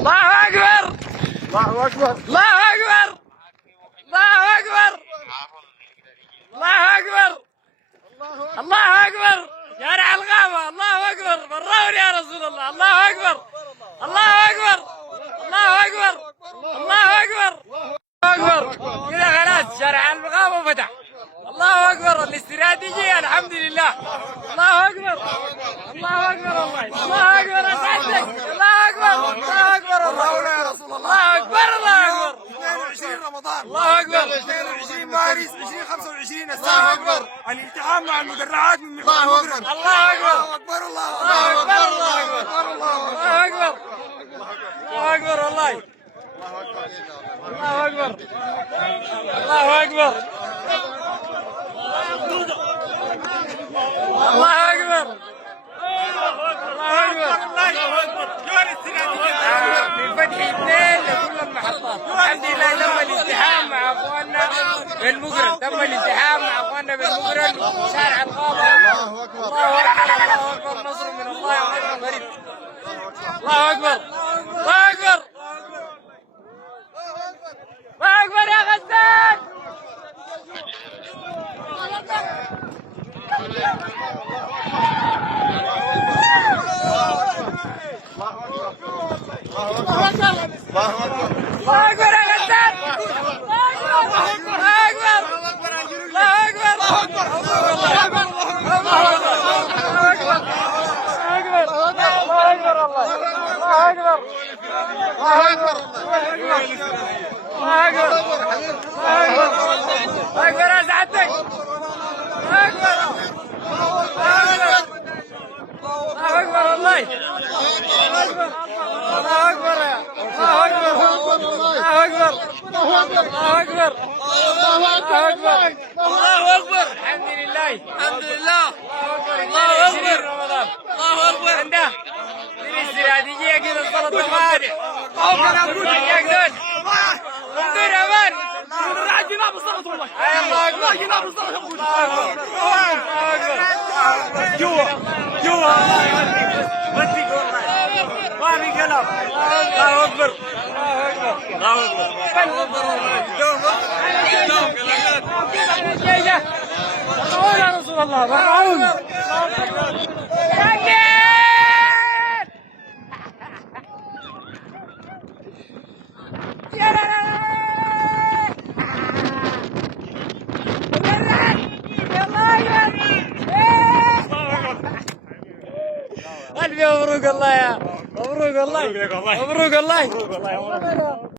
الله أكبر. الله أكبر. الله أكبر. الله أكبر. الله أكبر. الله أكبر. شارع الغابة. الله أكبر. بروني يا رسول الله. الله أكبر. الله أكبر. الله أكبر. الله أكبر. الله أكبر. كذا خلاص شارع الغابة فتح. الله أكبر. الاستراتيجية الحمد لله. الله أكبر. الله أكبر. الله أكبر. أسعدك. الله أكبر. الله أكبر. الله أكبر. الله أكبر. الله أكبر. 22 رمضان. الله أكبر. 22 مارس 2025 الساعة أكبر. الالتحام مع المدرعات من محور المجرم. الله أكبر. الله أكبر. الله أكبر. الله أكبر. الله أكبر. الله أكبر. والله. الله أكبر. الله أكبر. الله أكبر. من فتح اثنين لكل المحطات. الحمد لله تم الالتحام مع اخواننا بالمقرن. تم الالتحام مع اخواننا بالمقرن شارع الغابة. الله اكبر. الله اكبر. نصر من الله ونصر غريب. الله اكبر. الله اكبر. الله اكبر يا غسان. الله أكبر يا غسان. الله أكبر. الله أكبر. الله أكبر. الله أكبر. الله أكبر. الله أكبر. الله أكبر. الله أكبر. الله أكبر. الله أكبر يا سعادتك. الله أكبر. الله أكبر. والله. الله أكبر. الله أكبر يا. الله أكبر. الله أكبر. الله أكبر. الله أكبر. الله أكبر. الحمد لله. الحمد لله. الله أكبر. رمضان. الله أكبر. عنده من الاستراتيجية كذا الصلاة الفاتحة. الله أكبر. يا جدود. انظر يا مان. راح جناب الصلاة والله. الله أكبر. جناب الصلاة. الله أكبر. الله أكبر. جوا جوا. ودي والله. ما في كلام. الله أكبر. الله أكبر. الله أكبر. الله يا رسول الله. مرعون. ألف مبروك. الله يا مبروك. والله مبروك. والله مبروك. والله